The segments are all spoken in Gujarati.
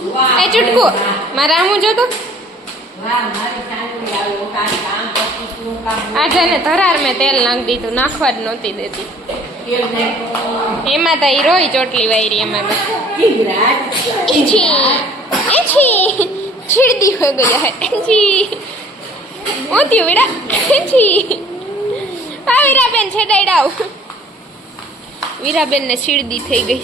એ ચૂટકુ મારા આમ જો તો આજે ને ધરાર મેં તેલ નાખી દીધું, નાખવા જ નહોતી દેતી. એમાં તો ઈ રોઈ ચોટલી વાયરી એમાં છીડદી હો ગયા હું થયું બેટા હા વીરાબેન છે ડાયડાવ વીરાબેન ને છીડદી થઈ ગઈ.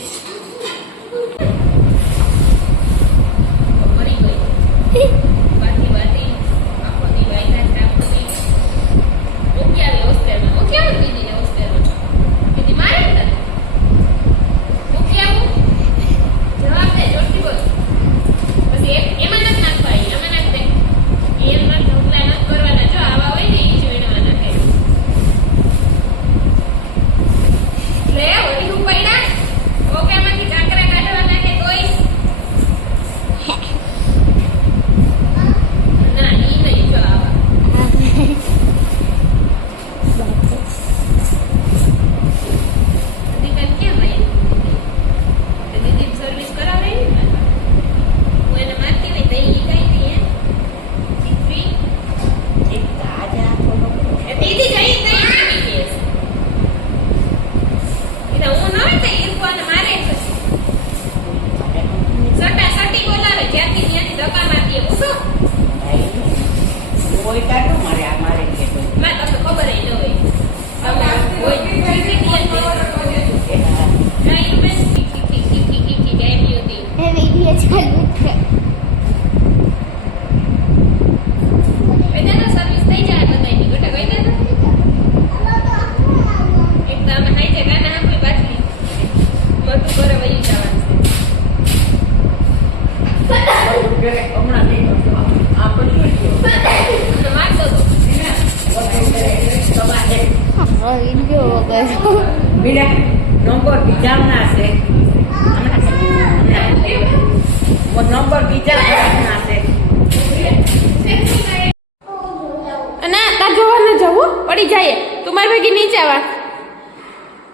પડી જાય તું મારી ભેગી નીચે આવા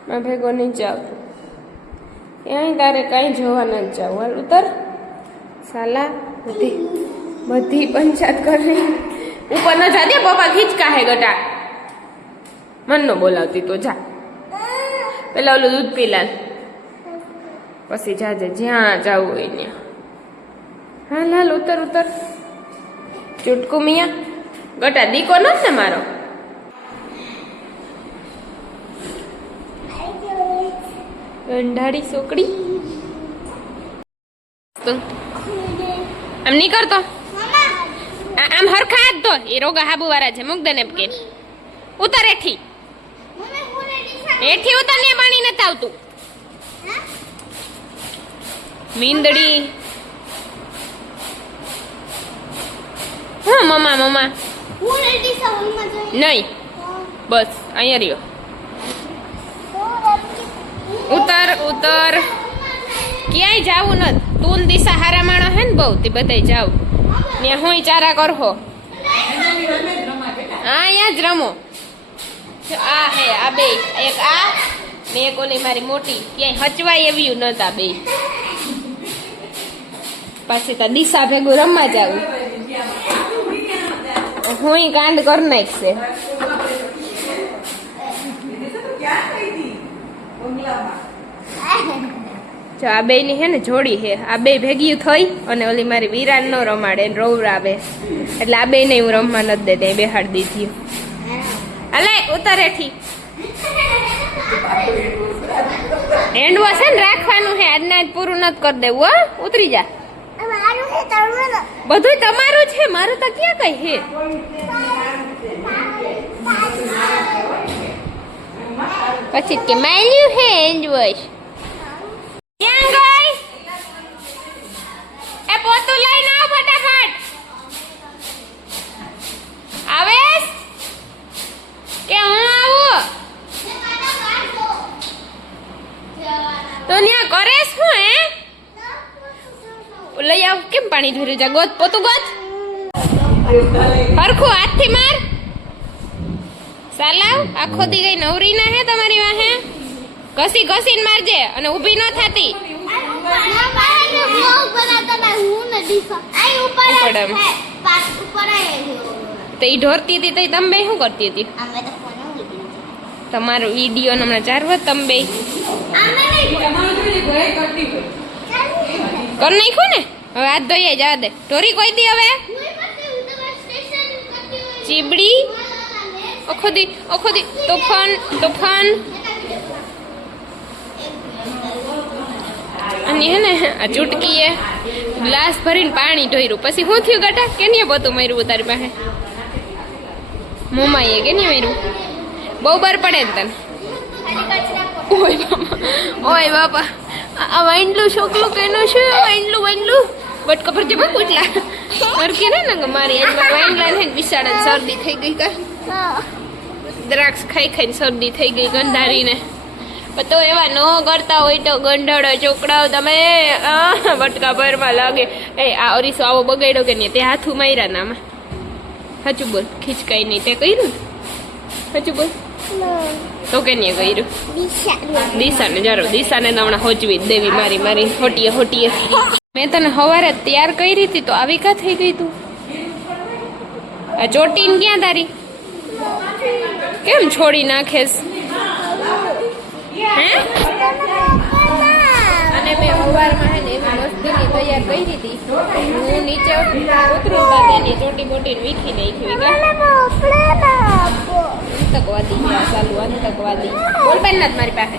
મારા ભેગો નીચે આવ અહીં તારે કાંઈ જોવા ન જાવ હાલ ઉતર સાલા બધી પંચાયત કરી ઉપર ન જા દે પપ્પા ખીચકા હે ગટા મન નો બોલાવતી તો જા પેલા ઓલું દૂધ પી લાલ પછી જાજે જ્યાં જવું હોય ત્યાં હાલ હાલ ઉતર ઉતર ચૂટકુ મિયા ગટા દીકો ન ને મારો ગંઢાડી સોકડી આમ નહીં કરતો આમ હરખા જ તો એ રોગા હાબુ વાળા છે મુક દે ને કે ઉતર હેઠી હેઠી ઉતર ને પાણી નથી આવતું મીંદડી હા મમ્મા મમ્મા નહીં બસ અહીંયા રહ્યો ઉતર ઉતર ક્યાંય જાવું નથી તું દિશા હારા માણો હે ને બહુ તે બધાય જાવ ત્યાં હું ચારા કરહો હા અહીંયા જ રમો આ હે આ બે એક આ ને એક ઓલી મારી મોટી ક્યાંય હચવાય એવી નતા બે પાછી તો દિશા ભેગું રમવા જાવું હું કાંડ કરી નાખશે જો આ બે ની હે ને જોડી હે આ બે ભેગી થઈ અને ઓલી મારી વિરાન નો રમાડે રોવરાવે એટલે આ બે ને હું રમવા નથી દેતી બેહાડ દીધી અલે ઉતર હેઠી હેન્ડ વોશ હે ને રાખવાનું હે આજના આજ પૂરું નથી કરી દેવું હો ઉતરી જા બધું તમારું છે મારું તો ક્યાં કઈ હે પછી કે માલ્યું હે હેન્ડ વોશ ક્યાં ગઈ એ પોતું લઈને આવ ફટાફટ આવેશ કે હું આવું તો ન્યા કરેશ હું હે લઈ આવ કેમ પાણી ધોર્યું જા ગોત પોતું ગોત હરખું હાથથી માર સાલાવ આખો દી ગઈ નવરી ના હે તમારી વાહે ઘસી ઘસીને મારજે અને ઊભી ન થાતી પડે એમ. તો એ ઢોરતી હતી તો તમે બે શું કરતી હતી? તમારો વિડીયો હમણાં ચારવો તમે બે કર નાખ્યું ને. હવે હાથ ધોઈ જવા દે. ઢોરી કોઈ દી હવે ચીબડી ઓખોદી તોફાન તોફાન. અને હે ને આ ચૂટકીએ ગ્લાસ ભરીને પાણી ઢોર્યું. પછી શું થયું ગટા? કેની પોતું માર્યું તારી પાસે? મોમાએ કેની માર્યું? બહુ બર પડે ને તને. ઓય બાપા આ વાઈન્ડલું છોકલું કેનું છે? વાઈન્ડલું બટકા પર જમા કુટલા અરકે ને મારી વાઈન્ડલા ને બિસાડા શરદી થઈ ગઈ. કા દ્રાક્ષ ખાઈને શરદી થઈ ગઈ ગંધારીને. તો એવા ન કરતા હોય તો ગંઢળો ચોકડાવ તમે બટકા ભરમાં લાગે. એ આ અરીસો આવો બગાડ્યો કે નહીં? તે હાથું માર્યા નામાં. સાચું બોલ. ખીચકાઈ નહીં તે કર્યું ને? સાચું બોલ. તો કે નહીં કર્યું? દિશાને જરો દિશાને તો હમણાં હોચવી જ દેવી મારી હોટીએ. મેં તને સવારે તૈયાર કરી હતી તો આવી કા થઈ ગઈ તું? આ ચોટીને ક્યાં તારી? કેમ છોડી નાખેસ? હે? અને મેં સવારમાં હે ને એવી મસ્તીની તૈયાર કરી હતી. હું નીચે ઉતરું તા તેની ચોટી બોટી વીખી નાખી. આતંકવાદી ચાલુ આતંકવાદી. બોલ બેન ના મારી પાસે.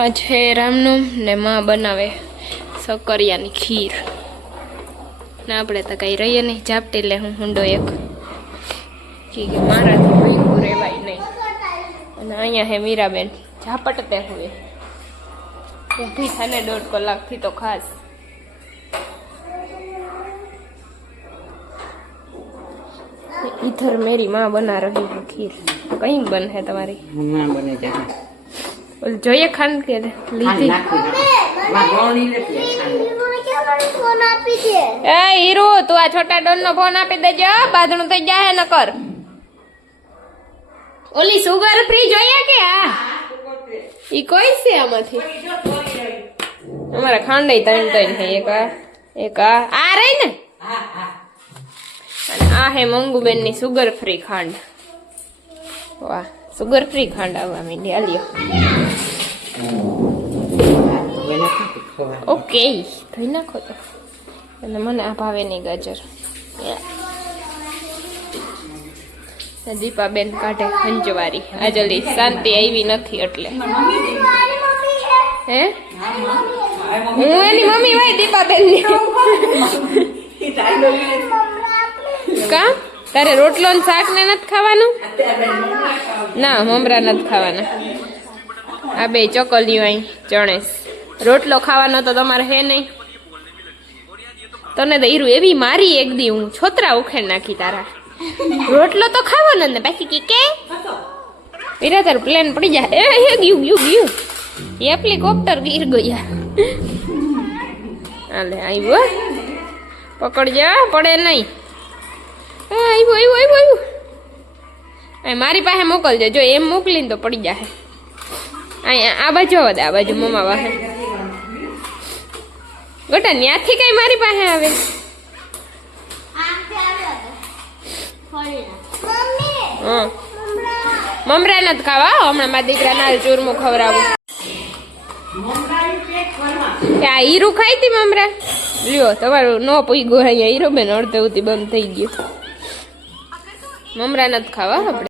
આ છે રામનું ને માં બનાવે સકરિયાની ખીર. ને આપણે તો કઈ રહીએ નહીં. ઝાપટી લે હું હુંડો એક કે મારાથી ભૂખું રહેવાય નહીં. અને અહીંયા હે મીરાબેન ઝાપટતે હોય ઊભી થાને 1.5 કલાકથી તો ખાસ. इधर मेरी माँ बना रही है खीर. कहीं बन है तुम्हारी माँ बने जाए बोल જોઈએ ખાંડ કે લીધી. એ હીરો તું આ છોટા ડોન નો ફોન આપી દેજો. બાંધણું થઈ જાય ન કર. ઓલી સુગર ફ્રી જોઈએ કે? હા ઈ કોઈ છે આમાંથી? અમારા ખાંડ ત્રણ છે. એક આ રહી ને. અને આ હે મંગુબેન ની સુગર ફ્રી ખાંડ. વાહ સુગર ફ્રી ખાંડ આવવા માંડી. હાલ્યો ઓકે ધોઈ નાખો તો. અને મને આ ભાવે નહીં ગાજર. દીપાબેન કાઢે હંજવારી. આ જલ્દી શાંતિ આવી નથી એટલે. હે હું એની મમ્મી હોય દીપાબેન ની. કા તારે રોટલો ને શાક ને નથી ખાવાનું? ના મમરા નથી ખાવાના. આ બે ચોકલીઓ અહીં ચણેસ. રોટલો ખાવાનો તો તમારે હે નહીં. તને તો હીરું એવી મારી એક દી હું છોતરા ઉખેડ નાખી તારા. રોટલો તો ખાવાનો ને બાકી કે હીરા તારું પ્લેન પડી જાય. એ ગયું હેલિકોપ્ટર ગીર ગયા. હાલે આવ્યો પકડજો પડે નહીં. આવ્યું મારી પાસે મોકલજો. જો એમ મોકલીને તો પડી જાય. અહીંયા આ બાજુ આવવા દે. આ બાજુ મમ્મા પાસે ગટા ત્યાંથી કઈ મારી પાસે આવે. મમરા નથી ખાવા. હમણાં મારા દીકરા ના ચૂરમું ખવડાવું. આ હીરું ખાઈ હતી મમરા. લ્યો તમારું ન પૂગ્યું અહીંયા હીરો બેન. અડધે ઉધી બંધ થઈ ગયું. મમરા નથી ખાવા આપણે.